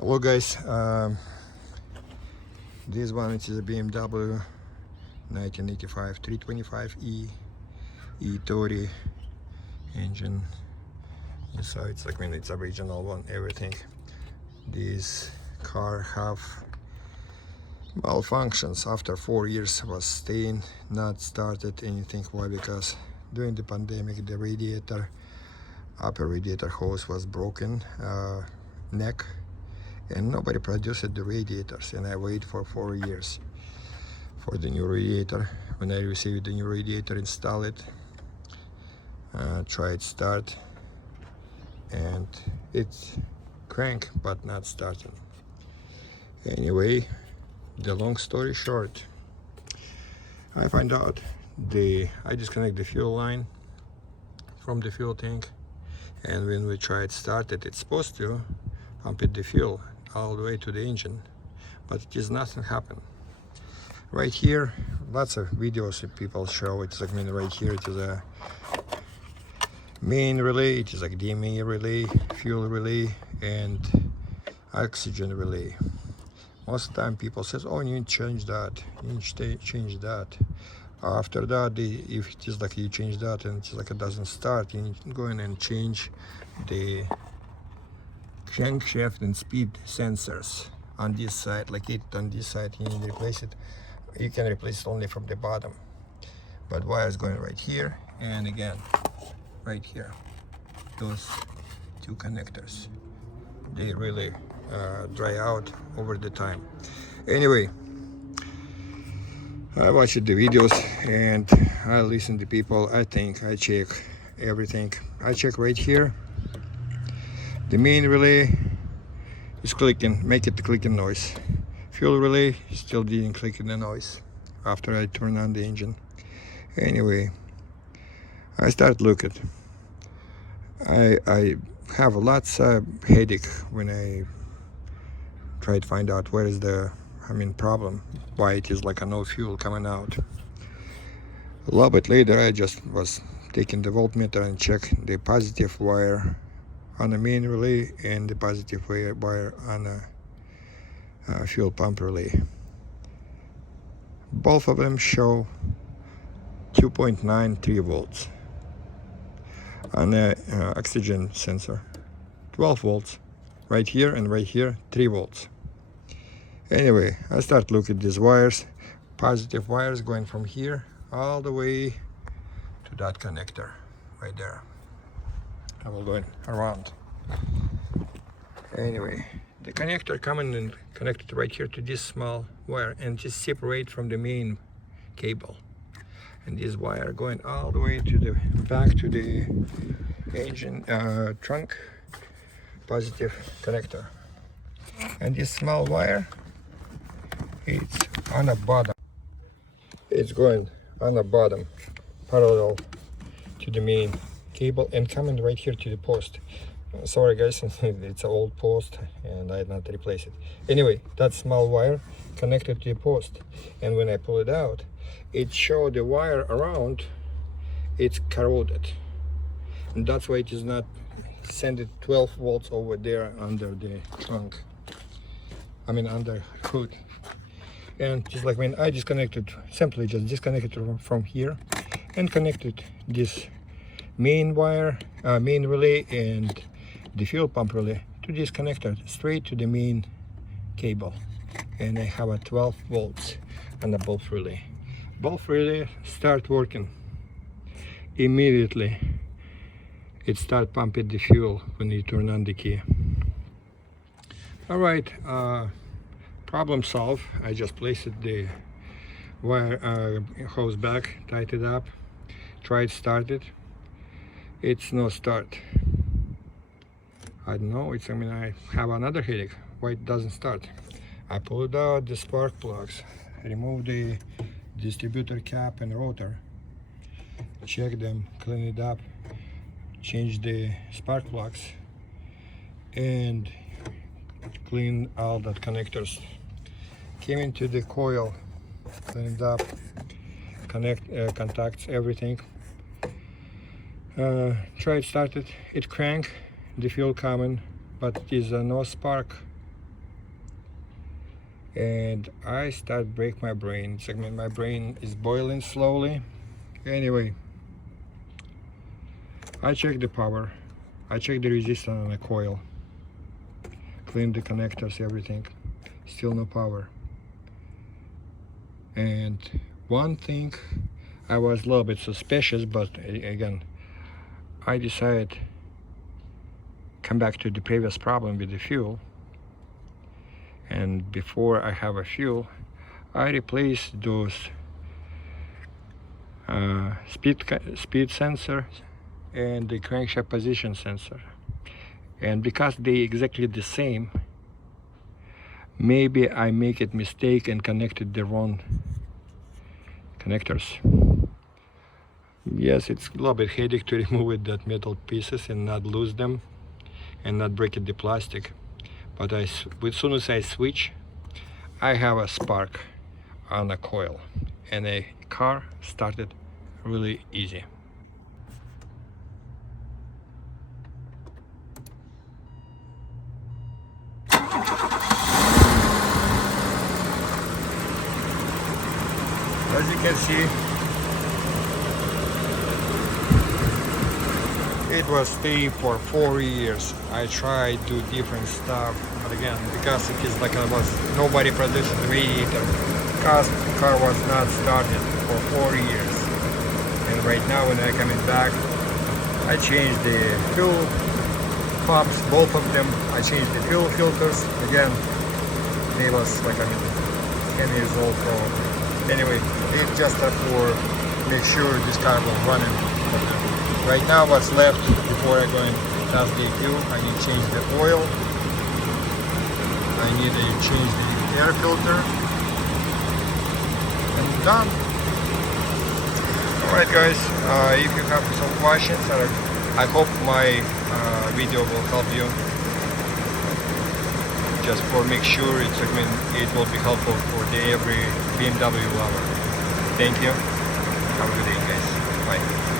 Hello guys, this one is a BMW 1985 325e E30 engine. So it's like when it's original one, everything. This car have malfunctions. After 4 years was staying, not started anything. Why? Because during the pandemic the radiator, upper radiator hose was broken, neck, and nobody produced the radiators, and I waited for 4 years for the new radiator. When I received the new radiator, install it, tried start, and it's crank but not starting. Anyway, the long story short, I find out I disconnect the fuel line from the fuel tank, and when we tried start it, it's supposed to pump it the fuel all the way to the engine, but it is nothing happen. Right here, lots of videos people show it's like, I mean, right here it is a main relay, it is like DMA relay, fuel relay, and oxygen relay. Most of the time people says, oh, you need to change that, you need to change that. After that, if it is like you change that and it's like it doesn't start, you need to go in and change the crankshaft and speed sensors on this side. Like it on this side, you need to replace it. You can replace it only from the bottom, but wires going right here and again right here. Those two connectors, they really dry out over the time. Anyway, I watched the videos and I listen to people. I think I check everything. I check right here. The main relay is clicking, make it clicking noise. Fuel relay still didn't click in the noise after I turn on the engine. Anyway, I start looking. I have lots of headache when I try to find out where is the problem, why it is like a no fuel coming out. A little bit later, I just was taking the voltmeter and check the positive wire on the main relay and the positive wire on a fuel pump relay. Both of them show 2.93 volts. On the oxygen sensor, 12 volts. Right here and right here, 3 volts. Anyway, I start looking at these wires. Positive wires going from here all the way to that connector right there. I will go around. Anyway, the connector coming and connected right here to this small wire and just separate from the main cable. And this wire going all the way to the back to the engine trunk, positive connector. And this small wire, it's on the bottom. It's going on the bottom, parallel to the main cable and coming right here to the post. Sorry guys, it's an old post and I did not replace it. Anyway, that small wire connected to the post, and when I pull it out, it showed the wire around, it's corroded, and that's why it is not sending 12 volts over there under the trunk, under hood. And just like when I disconnected, simply just disconnected from here and connected this main wire, main relay and the fuel pump relay to this connector straight to the main cable, and I have a 12 volts on the both relay. Both relay start working immediately. It start pumping the fuel when you turn on the key. All right, problem solved. I just placed the wire hose back, tied it up, tried start it. It's no start. I don't know, I have another headache. Why it doesn't start? I pulled out the spark plugs, remove the distributor cap and rotor, check them, clean it up, change the spark plugs, and clean all the connectors. Came into the coil, clean it up, contacts, everything. Tried started, it crank, the fuel coming, but it is no spark and I start break my brain. It's like my brain is boiling slowly. Anyway, I check the power, I check the resistance on the coil, clean the connectors, everything. Still no power. And one thing, I was a little bit suspicious, but again, I decided come back to the previous problem with the fuel. And before I have a fuel, I replace those speed sensor and the crankshaft position sensor. And because they exactly the same, maybe I make it mistake and connected the wrong connectors. Yes, it's a little bit headache to remove it, that metal pieces, and not lose them and not break it the plastic. But as soon as I switch, I have a spark on a coil, and a car started really easy. As you can see, it was stay for 4 years. I tried to do different stuff, but again, because it is like nobody produced the radiator, car was not started for 4 years. And right now, when I coming back, I changed the fuel pumps, both of them. I changed the fuel filters. Again, they was 10 years old probably. Anyway, it's just for make sure this car will run. Right now, what's left before I go and test the fuel, I need to change the oil. I need to change the air filter. And done. Alright guys, if you have some questions, I hope my video will help you. Just for make sure it will be helpful for every BMW lover. Thank you. Have a good day guys. Bye.